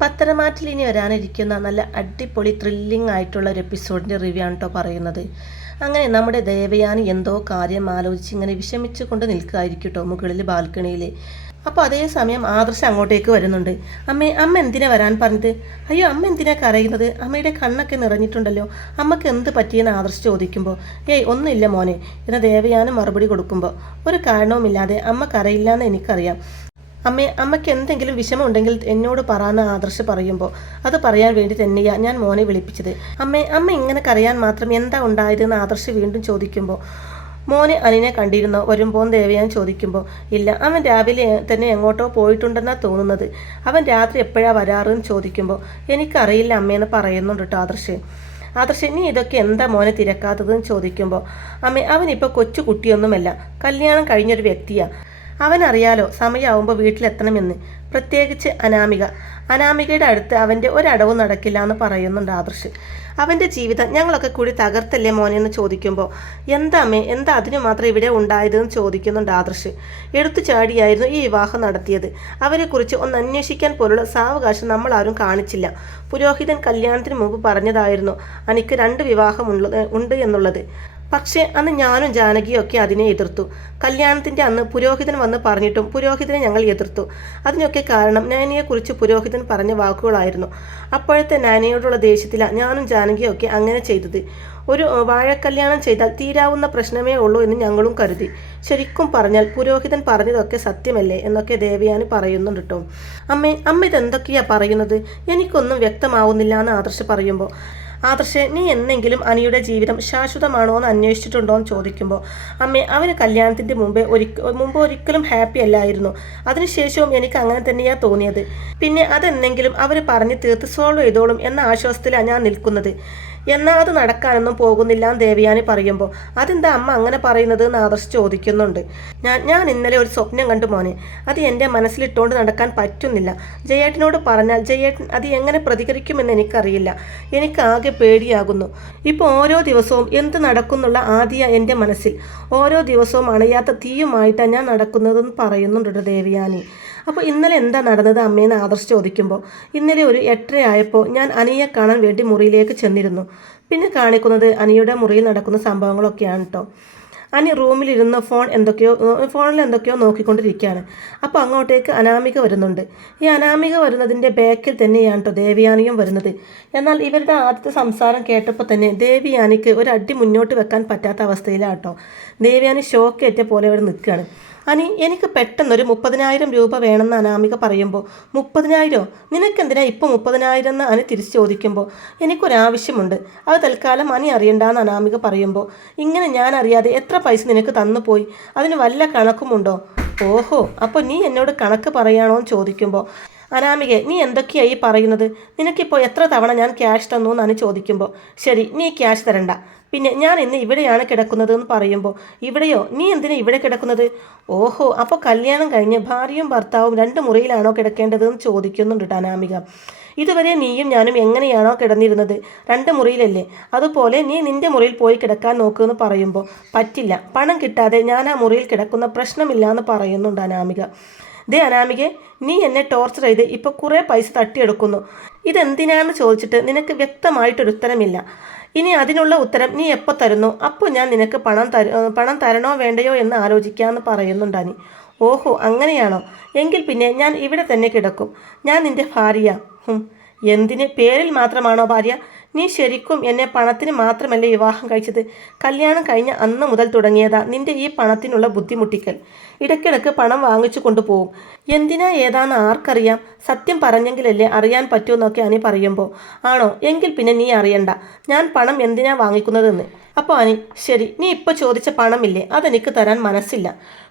പത്തരമാറ്റിൽ ഇനി വരാനിരിക്കുന്ന നല്ല അടിപൊളി ത്രില്ലിംഗ് ആയിട്ടുള്ള ഒരു എപ്പിസോഡിൻ്റെ റിവ്യൂ ആണ് കേട്ടോ പറയുന്നത്. അങ്ങനെ നമ്മുടെ ദേവയാനി എന്തോ കാര്യം ആലോചിച്ച് ഇങ്ങനെ വിഷമിച്ചു കൊണ്ട് നിൽക്കുകയായിരിക്കും കേട്ടോ മുകളിൽ ബാൽക്കണിയിൽ. അപ്പോൾ അതേ സമയം ആദർശ് അങ്ങോട്ടേക്ക് വരുന്നുണ്ട്. അമ്മ എന്തിനാ വരാൻ പറഞ്ഞത്? അയ്യോ അമ്മ എന്തിനാ കരയുന്നത്? അമ്മയുടെ കണ്ണൊക്കെ നിറഞ്ഞിട്ടുണ്ടല്ലോ, അമ്മക്ക് എന്ത് പറ്റിയെന്ന് ആദർശ് ചോദിക്കുമ്പോൾ ഒന്നുമില്ല മോനെ എന്ന ദേവയാനി മറുപടി കൊടുക്കുമ്പോൾ ഒരു കാരണവുമില്ലാതെ അമ്മ കരയില്ല എന്ന് എനിക്കറിയാം. അമ്മയ്ക്ക് എന്തെങ്കിലും വിഷമമുണ്ടെങ്കിൽ എന്നോട് പറയാന്ന് ആദർശ് പറയുമ്പോൾ അത് പറയാൻ വേണ്ടി തന്നെയാണ് ഞാൻ മോനെ വിളിപ്പിച്ചത്. അമ്മ ഇങ്ങനെ കരയാൻ മാത്രം എന്താ ഉണ്ടായതെന്ന് ആദർശ് വീണ്ടും ചോദിക്കുമ്പോൾ മോനെ അനിനെ കണ്ടിരുന്നോ വരുമ്പോൾ ദേവയാൻ ചോദിക്കുമ്പോൾ ഇല്ല, അവൻ രാവിലെ തന്നെ എങ്ങോട്ടോ പോയിട്ടുണ്ടെന്നാണ് തോന്നുന്നത്. അവൻ രാത്രി എപ്പോഴാണ് വരാറെന്ന് ചോദിക്കുമ്പോൾ എനിക്കറിയില്ല അമ്മയെന്ന് പറയുന്നുണ്ട് കേട്ടോ ആദർശ് നീ ഇതൊക്കെ എന്താ മോനെ തിരക്കാത്തതെന്ന് ചോദിക്കുമ്പോൾ അവനിപ്പോൾ കൊച്ചു കുട്ടിയൊന്നുമല്ല, കല്യാണം കഴിഞ്ഞൊരു വ്യക്തിയാണ്. അവനറിയാലോ സമയമാവുമ്പോൾ വീട്ടിലെത്തണമെന്ന്. പ്രത്യേകിച്ച് അനാമികയുടെ അടുത്ത് അവൻ്റെ ഒരടവും നടക്കില്ല എന്ന് പറയുന്നുണ്ട് ആദർശ്. അവൻ്റെ ജീവിതം ഞങ്ങളൊക്കെ കൂടി തകർത്തല്ലേ മോനെ എന്ന് ചോദിക്കുമ്പോൾ എന്താ അതിനു മാത്രം ഇവിടെ ഉണ്ടായതെന്ന് ചോദിക്കുന്നുണ്ട് ആദർശ്. എടുത്തു ചാടിയായിരുന്നു ഈ വിവാഹം നടത്തിയത്. അവരെക്കുറിച്ച് ഒന്ന് അന്വേഷിക്കാൻ പോലുള്ള സാവകാശം നമ്മളാരും കാണിച്ചില്ല. പുരോഹിതൻ കല്യാണത്തിന് മുമ്പ് പറഞ്ഞതായിരുന്നു എനിക്ക് 2 വിവാഹം ഉണ്ട് എന്നുള്ളത്. പക്ഷേ അന്ന് ഞാനും ജാനകിയും ഒക്കെ അതിനെ എതിർത്തു. കല്യാണത്തിൻ്റെ അന്ന് പുരോഹിതൻ വന്ന് പറഞ്ഞിട്ടും പുരോഹിതനെ ഞങ്ങൾ എതിർത്തു. അതിനൊക്കെ കാരണം നാനിയെക്കുറിച്ച് പുരോഹിതൻ പറഞ്ഞ വാക്കുകളായിരുന്നു. അപ്പോഴത്തെ നാനിയോടുള്ള ദേഷ്യത്തിലാണ് ഞാനും ജാനകിയും ഒക്കെ അങ്ങനെ ചെയ്തത്. ഒരു വാഴക്കല്യാണം ചെയ്താൽ തീരാവുന്ന പ്രശ്നമേ ഉള്ളൂ എന്ന് ഞങ്ങളും കരുതി. ശരിക്കും പറഞ്ഞാൽ പുരോഹിതൻ പറഞ്ഞതൊക്കെ സത്യമല്ലേ എന്നൊക്കെ ദേവയാനി പറയുന്നുണ്ട് കേട്ടോ. അമ്മ ഇതെന്തൊക്കെയാ പറയുന്നത്? എനിക്കൊന്നും വ്യക്തമാവുന്നില്ല എന്ന് ആദർശ് പറയുമ്പോൾ ആദർശ് നീ എന്നെങ്കിലും അനിയുടെ ജീവിതം ശാശ്വതമാണോ എന്ന് അന്വേഷിച്ചിട്ടുണ്ടോ എന്ന് ചോദിക്കുമ്പോൾ അവന് കല്യാണത്തിൻ്റെ മുമ്പ് ഒരിക്കലും ഹാപ്പി അല്ലായിരുന്നു. അതിനുശേഷവും എനിക്ക് അങ്ങനെ തന്നെയാണ് തോന്നിയത്. പിന്നെ അതെന്തെങ്കിലും അവർ പറഞ്ഞ് തീർത്ത് സോൾവ് ചെയ്തോളും എന്ന ആശ്വാസത്തിലാണ് ഞാൻ നിൽക്കുന്നത്. എന്നാൽ അത് നടക്കാനൊന്നും പോകുന്നില്ല എന്ന് ദേവയാനി പറയുമ്പോൾ അതെന്താ അമ്മ അങ്ങനെ പറയുന്നത് എന്ന് ആദർശ് ചോദിക്കുന്നുണ്ട്. ഞാൻ ഇന്നലെ ഒരു സ്വപ്നം കണ്ടു മോനെ, അത് എൻ്റെ മനസ്സിലിട്ടുകൊണ്ട് നടക്കാൻ പറ്റുന്നില്ല. ജയേട്ടനോട് പറഞ്ഞാൽ ജയേട്ടൻ അത് എങ്ങനെ പ്രതികരിക്കുമെന്ന് എനിക്കറിയില്ല. എനിക്കാകെ പേടിയാകുന്നു. ഇപ്പോൾ ഓരോ ദിവസവും എന്ത് നടക്കുന്നുള്ള ആദ്യ എൻ്റെ മനസ്സിൽ. ഓരോ ദിവസവും അണയാത്ത തീയുമായിട്ടാണ് ഞാൻ നടക്കുന്നതെന്ന് പറയുന്നുണ്ട് ദേവയാനി. അപ്പോൾ ഇന്നലെ എന്താ നടന്നത് അമ്മയെന്ന് ആദർശ് ചോദിക്കുമ്പോൾ ഇന്നലെ ഒരു 8:30 ആയപ്പോൾ ഞാൻ അനിയെ കാണാൻ വേണ്ടി മുറിയിലേക്ക് ചെന്നിരുന്നു. പിന്നെ കാണിക്കുന്നത് അനിയുടെ മുറിയിൽ നടക്കുന്ന സംഭവങ്ങളൊക്കെയാണ് കേട്ടോ. അനി റൂമിലിരുന്ന് ഫോണിൽ എന്തൊക്കെയോ നോക്കിക്കൊണ്ടിരിക്കുകയാണ്. അപ്പോൾ അങ്ങോട്ടേക്ക് അനാമിക വരുന്നുണ്ട്. ഈ അനാമിക വരുന്നതിൻ്റെ ബാക്കിൽ തന്നെയാണ് കേട്ടോ ദേവയാനിയും വരുന്നത്. എന്നാൽ ഇവരുടെ ആദ്യത്തെ സംസാരം കേട്ടപ്പോൾ തന്നെ ദേവയാനിക്ക് ഒരു അടി മുന്നോട്ട് വെക്കാൻ പറ്റാത്ത അവസ്ഥയിലാണ് കേട്ടോ. ദേവയാനി ഷോക്കേറ്റ പോലെ അവിടെ നിൽക്കുകയാണ്. എനിക്ക് പെട്ടെന്നൊരു 30,000 രൂപ വേണമെന്ന് അനാമിക പറയുമ്പോൾ 30,000? നിനക്കെന്തിനാ ഇപ്പോൾ 30,000 എന്ന് അനി തിരിച്ചു ചോദിക്കുമ്പോൾ എനിക്കൊരാവശ്യമുണ്ട്, അത് തൽക്കാലം അനി അറിയണ്ടെന്ന് അനാമിക പറയുമ്പോൾ ഇങ്ങനെ ഞാൻ അറിയാതെ എത്ര പൈസ നിനക്ക് തന്നു പോയി? അതിന് വല്ല കണക്കുമുണ്ടോ? ഓഹോ, അപ്പോൾ നീ എന്നോട് കണക്ക് പറയാണോ എന്ന് ചോദിക്കുമ്പോൾ അനാമികെ നീ എന്തൊക്കെയായി പറയുന്നത്? നിനക്കിപ്പോൾ എത്ര തവണ ഞാൻ ക്യാഷ് തന്നു എന്നാണ് ചോദിക്കുമ്പോൾ ശരി നീ ക്യാഷ് തരണ്ട, പിന്നെ ഞാൻ ഇന്ന് ഇവിടെയാണ് കിടക്കുന്നത് എന്ന് പറയുമ്പോൾ ഇവിടെയോ? നീ എന്തിനാ ഇവിടെ കിടക്കുന്നത്? ഓഹോ, അപ്പോൾ കല്യാണം കഴിഞ്ഞ് ഭാര്യയും ഭർത്താവും 2 മുറിയിലാണോ കിടക്കേണ്ടതെന്ന് ചോദിക്കുന്നുണ്ട് അനാമിക. ഇതുവരെ നീയും ഞാനും എങ്ങനെയാണോ കിടന്നിരുന്നത് 2 മുറിയിലല്ലേ, അതുപോലെ നീ നിൻ്റെ മുറിയിൽ പോയി കിടക്കാൻ നോക്കുമെന്ന് പറയുമ്പോൾ പറ്റില്ല, പണം കിട്ടാതെ ഞാൻ ആ മുറിയിൽ കിടക്കുന്ന പ്രശ്നമില്ല എന്ന് പറയുന്നുണ്ട് അനാമിക. അനാമികെ നീ എന്നെ ടോർച്ചർ ചെയ്ത് ഇപ്പോൾ കുറേ പൈസ തട്ടിയെടുക്കുന്നു. ഇതെന്തിനാണെന്ന് ചോദിച്ചിട്ട് നിനക്ക് വ്യക്തമായിട്ടൊരു ഉത്തരമില്ല. ഇനി അതിനുള്ള ഉത്തരം നീ എപ്പോൾ തരുന്നു അപ്പോൾ ഞാൻ നിനക്ക് പണം തരണോ വേണ്ടയോ എന്ന് ആലോചിക്കാമെന്ന് പറയുന്നുണ്ട് അനി. ഓഹോ അങ്ങനെയാണോ? എങ്കിൽ പിന്നെ ഞാൻ ഇവിടെ തന്നെ കിടക്കും. ഞാൻ നിൻ്റെ ഭാര്യ. എന്തിന്? പേരിൽ മാത്രമാണോ ഭാര്യ? നീ ശരിക്കും എന്നെ പണത്തിന് മാത്രമല്ലേ വിവാഹം കഴിച്ചത്? കല്യാണം കഴിഞ്ഞ അന്ന് മുതൽ തുടങ്ങിയതാ നിന്റെ ഈ പണത്തിനുള്ള ബുദ്ധിമുട്ടിക്കൽ. ഇടയ്ക്കിടയ്ക്ക് പണം വാങ്ങിച്ചു കൊണ്ടുപോകും. എന്തിനാ ഏതാന്ന് ആർക്കറിയാം? സത്യം പറഞ്ഞെങ്കിലല്ലേ അറിയാൻ പറ്റുമെന്നൊക്കെ അനി പറയുമ്പോൾ ആണോ, എങ്കിൽ പിന്നെ നീ അറിയണ്ട ഞാൻ പണം എന്തിനാ വാങ്ങിക്കുന്നതെന്ന്. അപ്പോൾ അനി ശരി, നീ ഇപ്പോൾ ചോദിച്ച പണമില്ലേ അതെനിക്ക് തരാൻ മനസ്സില്ല.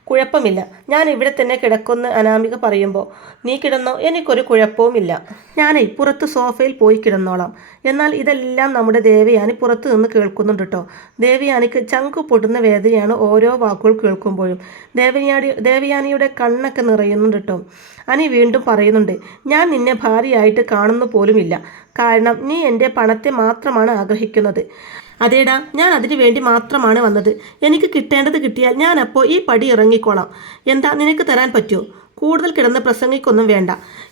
കുഴപ്പമില്ല, ഞാൻ ഇവിടെ തന്നെ കിടക്കുമെന്ന് അനാമിക പറയുമ്പോൾ നീ കിടന്നോ, എനിക്കൊരു കുഴപ്പവുമില്ല. ഞാനേ പുറത്ത് സോഫയിൽ പോയി കിടന്നോളാം. എന്നാൽ ഇതെല്ലാം നമ്മുടെ ദേവയാനി പുറത്ത് നിന്ന് കേൾക്കുന്നുണ്ട് കേട്ടോ. ദേവയാനിക്ക് ചങ്കു പൊട്ടുന്ന വേദനയാണ് ഓരോ വാക്കുകൾ കേൾക്കുമ്പോഴും. ദേവയാനിയുടെ കണ്ണൊക്കെ നിറയുന്നുണ്ട് കേട്ടോ. അനി വീണ്ടും പറയുന്നുണ്ട് ഞാൻ നിന്നെ ഭാര്യയായിട്ട് കാണുന്നു പോലുമില്ല. കാരണം നീ എൻ്റെ പണത്തെ മാത്രമാണ് ആഗ്രഹിക്കുന്നത്. അതേടാ, ഞാൻ അതിനു വേണ്ടി മാത്രമാണ് വന്നത്. എനിക്ക് കിട്ടേണ്ടത് കിട്ടിയാൽ ഞാൻ അപ്പോൾ ഈ പടി ഇറങ്ങിക്കോളാം. എന്താ നിനക്ക് തരാൻ പറ്റുമോ? കൂടുതൽ കിടന്ന് പ്രസംഗിക്കൊന്നും വേണ്ട.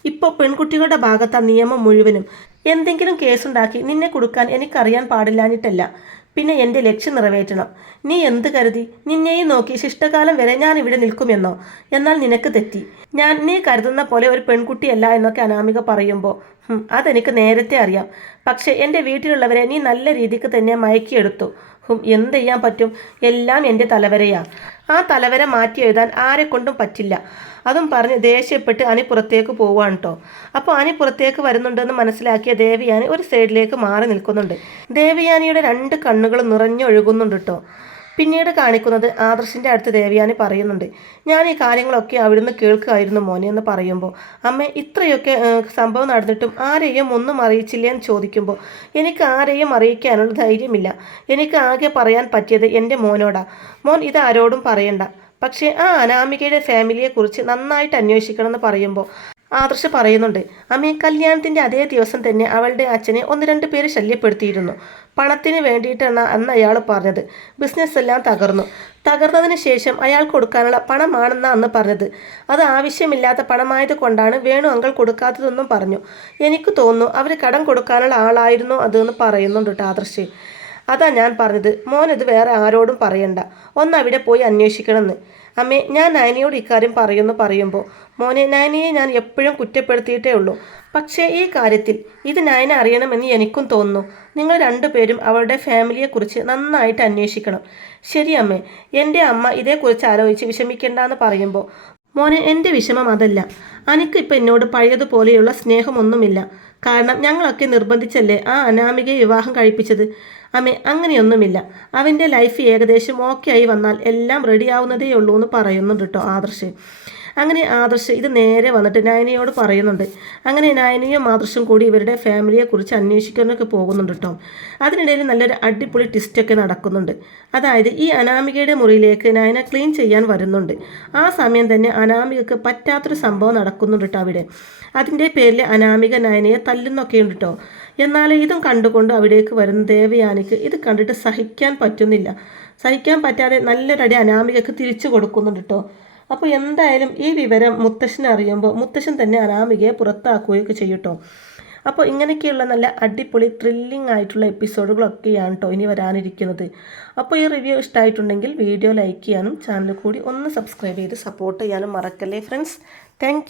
ഇപ്പോൾ പെൺകുട്ടികളുടെ ഭാഗത്താ നിയമം മുഴുവനും. എന്തെങ്കിലും കേസുണ്ടാക്കി നിന്നെ കൊടുക്കാൻ എനിക്കറിയാൻ പാടില്ലാഞ്ഞിട്ടല്ല. പിന്നെ എൻ്റെ ലക്ഷ്യം നിറവേറ്റണം. നീ എന്ത് കരുതി? നിന്നെയും നോക്കി ശിഷ്ടകാലം വരെ ഞാൻ ഇവിടെ നിൽക്കുമെന്നോ? എന്നാൽ നിനക്ക് തെറ്റി. ഞാൻ നീ കരുതുന്ന പോലെ ഒരു പെൺകുട്ടിയല്ല എന്നൊക്കെ അനാമിക പറയുമ്പോൾ അതെനിക്ക് നേരത്തെ അറിയാം. പക്ഷേ എൻ്റെ വീട്ടിലുള്ളവരെ നീ നല്ല രീതിക്ക് തന്നെ മയക്കിയെടുത്തു. എന്ത് ചെയ്യാൻ പറ്റും? എല്ലാം എൻ്റെ തലവരയാ. ആ തലവര മാറ്റി എഴുതാൻ ആരെ കൊണ്ടും പറ്റില്ല. അതും പറഞ്ഞ് ദേഷ്യപ്പെട്ട് അനി പുറത്തേക്ക് പോവുകയാണ് കേട്ടോ. അപ്പോൾ അനി പുറത്തേക്ക് വരുന്നുണ്ടെന്ന് മനസ്സിലാക്കിയ ദേവയാനി ഒരു സൈഡിലേക്ക് മാറി നിൽക്കുന്നുണ്ട്. ദേവയാനിയുടെ 2 കണ്ണുകളും നിറഞ്ഞൊഴുകുന്നുണ്ട് കേട്ടോ. പിന്നീട് കാണിക്കുന്നത് ആദർശിൻ്റെ അടുത്ത് ദേവയാനി പറയുന്നുണ്ട്, ഞാൻ ഈ കാര്യങ്ങളൊക്കെ അവിടുന്ന് കേൾക്കുമായിരുന്നു മോനെ എന്ന് പറയുമ്പോൾ, അമ്മ ഇത്രയൊക്കെ സംഭവം നടന്നിട്ടും ആരെയും ഒന്നും അറിയിച്ചില്ലേ എന്ന് ചോദിക്കുമ്പോൾ, എനിക്ക് ആരെയും അറിയിക്കാനുള്ള ധൈര്യമില്ല. എനിക്ക് ആകെ പറയാൻ പറ്റിയത് എൻ്റെ മോനോടാ. മോൻ ഇതാരോടും പറയണ്ട. പക്ഷേ ആ അനാമികയുടെ ഫാമിലിയെക്കുറിച്ച് നന്നായിട്ട് അന്വേഷിക്കണമെന്ന് പറയുമ്പോൾ ആദർശ് പറയുന്നുണ്ട്, അമ്മേ കല്യാണത്തിൻ്റെ അതേ ദിവസം തന്നെ അവളുടെ അച്ഛനെ 1-2 പേര് ശല്യപ്പെടുത്തിയിരുന്നു. പണത്തിന് വേണ്ടിയിട്ടാണ് അന്ന് അയാൾ പറഞ്ഞത്. ബിസിനസ് എല്ലാം തകർന്നതിന് ശേഷം അയാൾ കൊടുക്കാനുള്ള പണമാണെന്നാണ് അന്ന് പറഞ്ഞത്. അത് ആവശ്യമില്ലാത്ത പണമായത് കൊണ്ടാണ് വേണു അങ്കിൾ കൊടുക്കാത്തതെന്നും പറഞ്ഞു. എനിക്ക് തോന്നുന്നു അവർ കടം കൊടുക്കാനുള്ള ആളായിരുന്നു അതെന്ന് പറയുന്നുണ്ട് കേട്ടോ ആദർശ്. അതാ ഞാൻ പറഞ്ഞത്, മോനത് വേറെ ആരോടും പറയണ്ട, ഒന്ന് അവിടെ പോയി അന്വേഷിക്കണമെന്ന്. അമ്മേ, ഞാൻ നയനയോട് ഇക്കാര്യം പറയുമ്പോൾ, മോനെ, നയനയെ ഞാൻ എപ്പോഴും കുറ്റപ്പെടുത്തിയിട്ടേ ഉള്ളൂ. പക്ഷേ ഈ കാര്യത്തിൽ ഇത് നയന അറിയണമെന്ന് എനിക്കും തോന്നുന്നു. നിങ്ങൾ 2 പേരും അവളുടെ ഫാമിലിയെക്കുറിച്ച് നന്നായിട്ട് അന്വേഷിക്കണം. ശരി അമ്മേ, എൻ്റെ അമ്മ ഇതേക്കുറിച്ച് ആലോചിച്ച് വിഷമിക്കേണ്ടെന്ന് പറയുമ്പോൾ, മോനെ, എൻ്റെ വിഷമം അതല്ല. എനിക്കിപ്പോൾ എന്നോട് പഴയതുപോലെയുള്ള സ്നേഹമൊന്നുമില്ല. കാരണം ഞങ്ങളൊക്കെ നിർബന്ധിച്ചല്ലേ ആ അനാമികയെ വിവാഹം കഴിപ്പിച്ചത്. അമ്മേ, അങ്ങനെയൊന്നുമില്ല. അവൻ്റെ ലൈഫ് ഏകദേശം ഓക്കെ ആയി വന്നാൽ എല്ലാം റെഡിയാവുന്നതേ ഉള്ളൂ എന്ന് പറയുന്നുണ്ട് കേട്ടോ ആദർശ്. അങ്ങനെ ആദർശ് ഇത് നേരെ വന്നിട്ട് നയനയോട് പറയുന്നുണ്ട്. അങ്ങനെ നയനയും ആദർശും കൂടി ഇവരുടെ ഫാമിലിയെക്കുറിച്ച് അന്വേഷിക്കാനൊക്കെ പോകുന്നുണ്ട് കേട്ടോ. അതിനിടയിൽ നല്ലൊരു അടിപൊളി ട്വിസ്റ്റൊക്കെ നടക്കുന്നുണ്ട്. അതായത് ഈ അനാമികയുടെ മുറിയിലേക്ക് നയന ക്ലീൻ ചെയ്യാൻ വരുന്നുണ്ട്. ആ സമയം തന്നെ അനാമികക്ക് പറ്റാത്തൊരു സംഭവം നടക്കുന്നുണ്ട് കേട്ടോ അവിടെ. അതിൻ്റെ പേരിൽ അനാമിക നയനയെ തല്ലുന്നൊക്കെ ഉണ്ട് കേട്ടോ. എന്നാൽ ഇതും കണ്ടുകൊണ്ട് അവിടേക്ക് വരുന്ന ദേവയാനിക്ക് ഇത് കണ്ടിട്ട് സഹിക്കാൻ പറ്റുന്നില്ല. സഹിക്കാൻ പറ്റാതെ നല്ലൊരടി അനാമികക്ക് തിരിച്ചു കൊടുക്കുന്നുണ്ട് കേട്ടോ. അപ്പോൾ എന്തായാലും ഈ വിവരം മുത്തശ്ശനെ അറിയുമ്പോൾ മുത്തശ്ശൻ തന്നെ അനാമികയെ പുറത്താക്കുകയൊക്കെ ചെയ്യട്ടോ. അപ്പോൾ ഇങ്ങനെയൊക്കെയുള്ള നല്ല അടിപൊളി ത്രില്ലിംഗ് ആയിട്ടുള്ള എപ്പിസോഡുകളൊക്കെയാണ് കേട്ടോ ഇനി വരാനിരിക്കുന്നത്. അപ്പോൾ ഈ റിവ്യൂ ഇഷ്ടമായിട്ടുണ്ടെങ്കിൽ വീഡിയോ ലൈക്ക് ചെയ്യാനും ചാനൽ കൂടി ഒന്ന് സബ്സ്ക്രൈബ് ചെയ്ത് സപ്പോർട്ട് ചെയ്യാനും മറക്കല്ലേ ഫ്രണ്ട്സ്. താങ്ക്